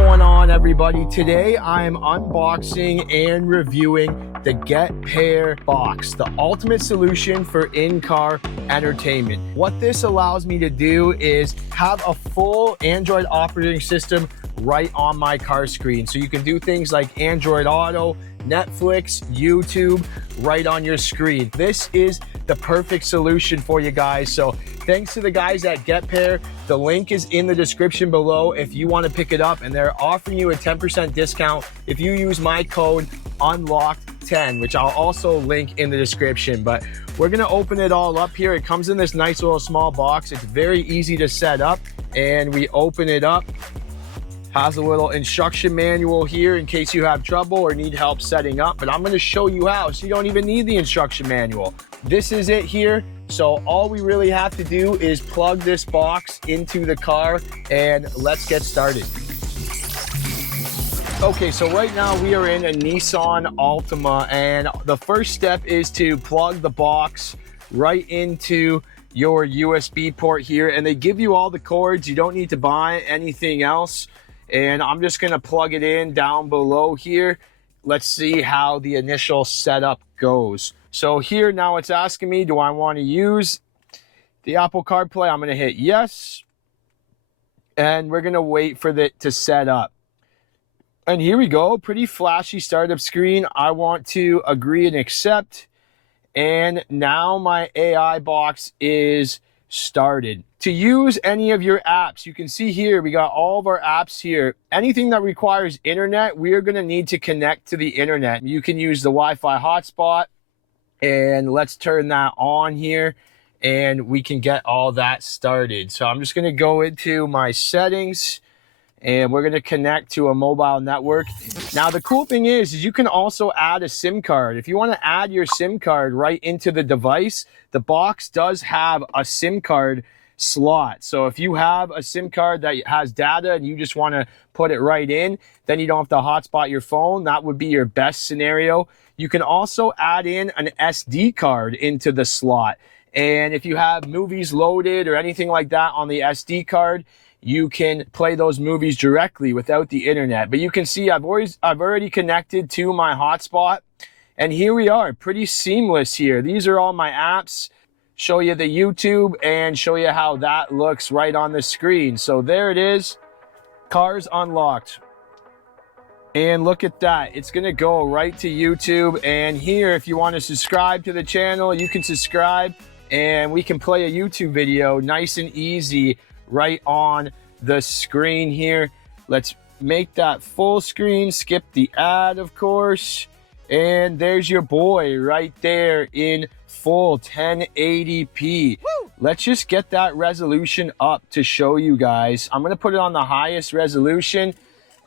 going on, everybody? Today I'm unboxing and reviewing the GetPairr box, the ultimate solution for in-car entertainment. What this allows me to do is have a full Android operating system right on my car screen. So you can do things like Android Auto, Netflix, YouTube, right on your screen. This is the perfect solution for you guys. So thanks to the guys at GetPairr. The link is in the description below if you want to pick it up, and they're offering you a 10% discount if you use my code UNLOCKED10, which I'll also link in the description. But we're gonna open it all up here. It comes in this nice little small box. It's very easy to set up, and we open it up. Has a little instruction manual here in case you have trouble or need help setting up, but I'm going to show you how, so you don't even need the instruction manual. This is it here. So all we really have to do is plug this box into the car, and let's get started. Okay, so right now we are in a Nissan Altima, and the first step is to plug the box right into your USB port here, and they give you all the cords. You don't need to buy anything else. And I'm just gonna plug it in down below here. Let's see how the initial setup goes. So here now it's asking me, do I want to use the Apple CarPlay? I'm gonna hit yes. And we're gonna wait for it to set up. And here we go, pretty flashy startup screen. I want to agree and accept. And now my AI box is started. To use any of your apps, you can see here, we got all of our apps here. Anything that requires internet, we are gonna need to connect to the internet. You can use the Wi-Fi hotspot, and let's turn that on here, and we can get all that started. So I'm just gonna go into my settings, and we're gonna connect to a mobile network. Now the cool thing is you can also add a SIM card. If you wanna add your SIM card right into the device, the box does have a SIM card slot. So if you have a SIM card that has data and you just wanna put it right in, then you don't have to hotspot your phone. That would be your best scenario. You can also add in an SD card into the slot. And if you have movies loaded or anything like that on the SD card, you can play those movies directly without the internet. But you can see I've already connected to my hotspot, and here we are, pretty seamless here. These are all my apps. Show you the YouTube and show you how that looks right on the screen. So there it is, Cars Unlocked. And look at that, it's gonna go right to YouTube. And here, if you want to subscribe to the channel, you can subscribe, and we can play a YouTube video nice and easy right on the screen here. Let's make that full screen, skip the ad, of course. And there's your boy right there in full 1080p. Woo! Let's just get that resolution up to show you guys. I'm gonna put it on the highest resolution,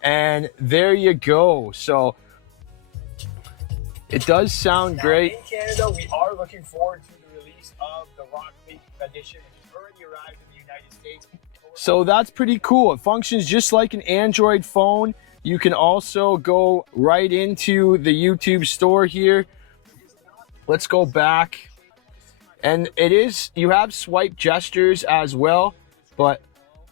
and there you go. So it does sound great. In Canada, we are looking forward to the release of the Rock League edition, which has already arrived in the United States. So that's pretty cool. It functions just like an Android phone. You can also go right into the YouTube store here. Let's go back. And you have swipe gestures as well, but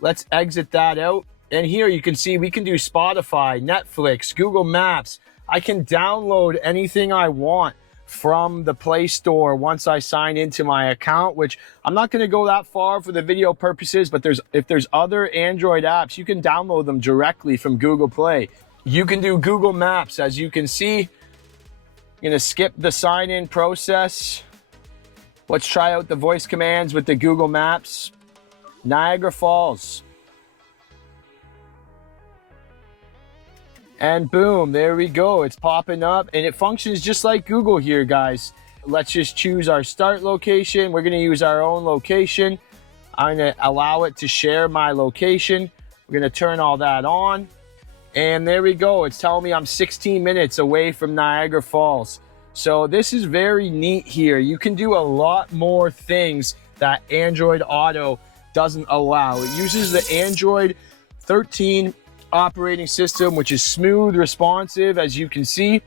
let's exit that out. And here you can see we can do Spotify, Netflix, Google Maps. I can download anything I want from the Play Store once I sign into my account, which I'm not gonna go that far for the video purposes, but if there's other Android apps, you can download them directly from Google Play. You can do Google Maps, as you can see. I'm gonna skip the sign-in process. Let's try out the voice commands with the Google Maps. Niagara Falls. And boom, there we go. It's popping up, and it functions just like Google here, guys. Let's just choose our start location. We're gonna use our own location. I'm gonna allow it to share my location. We're gonna turn all that on. And there we go. It's telling me I'm 16 minutes away from Niagara Falls. So this is very neat here. You can do a lot more things that Android Auto doesn't allow. It uses the Android 13 operating system, which is smooth, responsive, as you can see.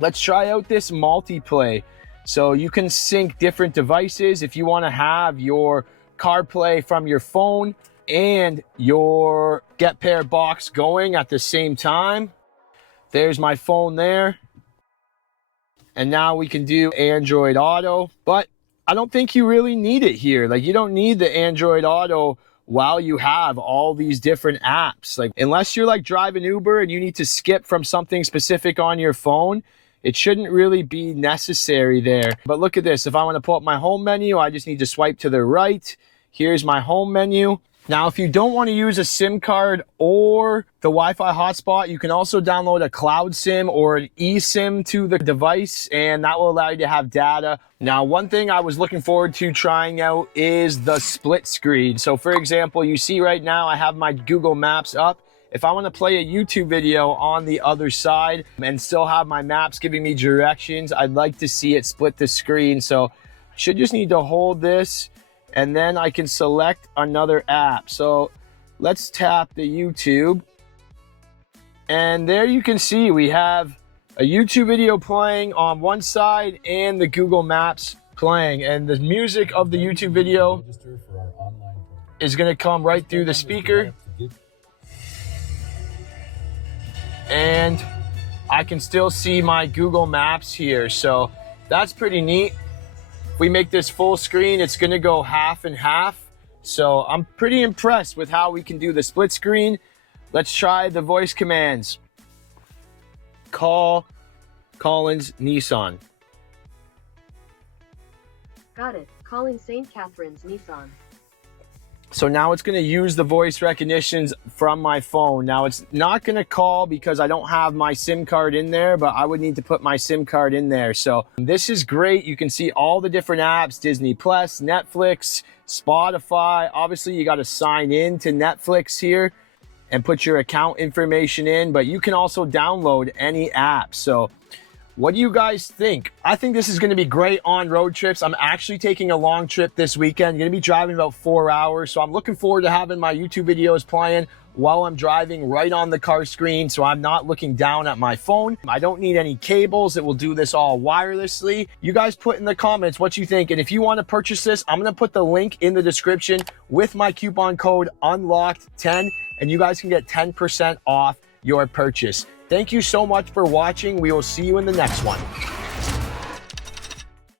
Let's try out this multiplay. So you can sync different devices. If you want to have your CarPlay from your phone and your GetPairr box going at the same time. There's my phone there. And now we can do Android Auto, but I don't think you really need it here. Like, you don't need the Android Auto while you have all these different apps. Like, unless you're like driving Uber and you need to skip from something specific on your phone, it shouldn't really be necessary there. But look at this. If I want to pull up my home menu, I just need to swipe to the right. Here's my home menu. Now, if you don't want to use a SIM card or the Wi-Fi hotspot, you can also download a cloud SIM or an eSIM to the device, and that will allow you to have data. Now, one thing I was looking forward to trying out is the split screen. So, for example, you see right now I have my Google Maps up. If I want to play a YouTube video on the other side and still have my maps giving me directions, I'd like to see it split the screen. So, I should just need to hold this, and then I can select another app. So let's tap the YouTube. And there you can see we have a YouTube video playing on one side and the Google Maps playing. And the music of the YouTube video is going to come right through the speaker. And I can still see my Google Maps here. So that's pretty neat. If we make this full screen, it's going to go half and half. So I'm pretty impressed with how we can do the split screen. Let's try the voice commands. Call Collins Nissan. Got it. Calling St. Catharines Nissan. So now it's going to use the voice recognitions from my phone. Now it's not going to call because I don't have my SIM card in there, but I would need to put my SIM card in there. So this is great. You can see all the different apps, Disney Plus, Netflix, Spotify. Obviously, you got to sign in to Netflix here and put your account information in, but you can also download any app. So what do you guys think? I think this is going to be great on road trips. I'm actually taking a long trip this weekend. I'm going to be driving about 4 hours. So I'm looking forward to having my YouTube videos playing while I'm driving right on the car screen. So I'm not looking down at my phone. I don't need any cables. It will do this all wirelessly. You guys put in the comments what you think. And if you want to purchase this, I'm going to put the link in the description with my coupon code UNLOCKED10. And you guys can get 10% off your purchase. Thank you so much for watching. We will see you in the next one.